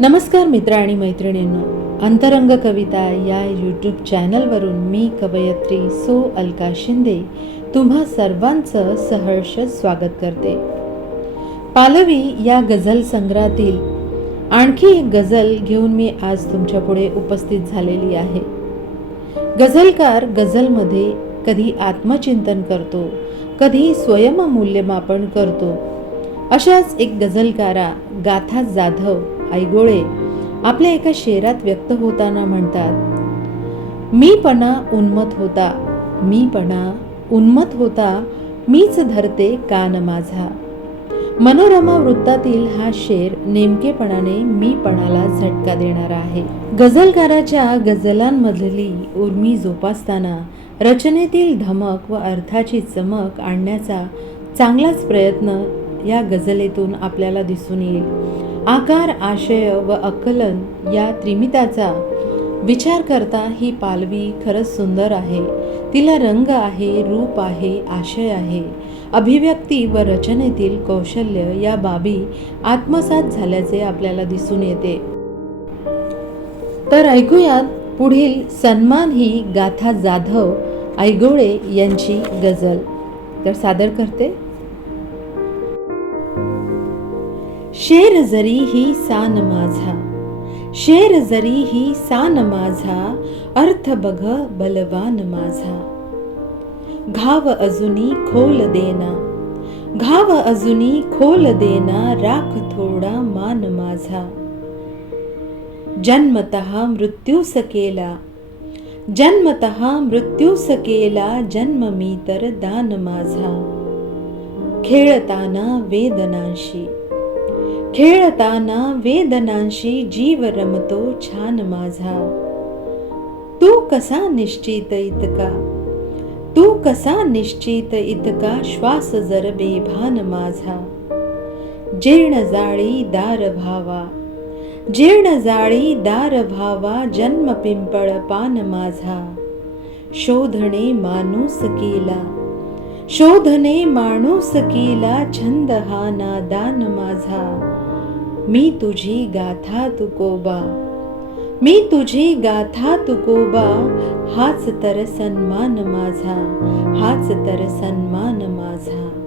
नमस्कार मित्र आणि मैत्रिणींनो अंतरंग कविता या यूट्यूब चॅनलवरून मी कवयत्री सो अलका शिंदे तुम्हा सर्वांचं सहर्ष स्वागत करते. पालवी या गझल संग्रहातील आणखी एक गझल घेऊन मी आज तुमच्यापुढे उपस्थित झालेली आहे. गझलकार गझलमध्ये कधी आत्मचिंतन करतो कधी स्वयंमूल्यमापन करतो अशाच एक गझलकारा गाथा जाधव आईगोळे आपल्या एका शेरात व्यक्त होताना म्हणतात मीपणा उन्मत होता मीपणा उन्मत होता मीच धरते कान माझा. मनोरमा वृत्तातील हा शेर नेमकेपणाने मीपणाला झटका देणारा आहे. गझलकाराच्या गझलांमधली उर्मी जोपासताना रचनेतील धमक व अर्थाची चमक आणण्याचा चांगलाच प्रयत्न या गझलेतून आपल्याला दिसून येईल. आकार आशय व अकलन या त्रिमिताचा विचार करता ही पालवी खरंच सुंदर आहे. तिला रंग आहे रूप आहे आशय आहे. अभिव्यक्ती व रचनेतील कौशल्य या बाबी आत्मसात झाल्याचे आपल्याला दिसून येते. तर ऐकूयात पुढील सन्मान ही गाथा जाधव ऐगोळे यांची गझल. तर सादर करते. शेर जरी ही सान माझा शेर जरी ही सान माझा अर्थ बघ बलवान माझा. घाव अजुनी खोल देना घाव अजुनी खोल देना राख थोडा मान माझा. जन्मतः मृत्यू सकेला जन्मतः मृत्यू सकेला जन्म मी तर दान माझा. खेळताना वेदनांशी खेळताना वेदनांशी जीव रमतो छान माझा. तू कसा निश्चित इतका? तू कसा निश्चित इतका? श्वास जर बेभान माझा. जीर्ण जाळी दार भावा जीर्ण जाळी दार भावा जन्म पिंपळ पान माझा. शोधणे माणूस केला. शोधने माणूस केला छंद हा नादान माझा. मी तुझी गाथा तुकोबा. मी तुझी गाथा तुकोबा. हाच तर सन्मान माझा. हाच तर सन्मान माझा.